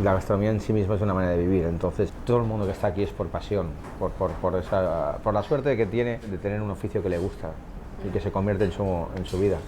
La gastronomía en sí misma es una manera de vivir, entonces todo el mundo que está aquí es por pasión, por la suerte que tiene de tener un oficio que le gusta y que se convierte en su vida.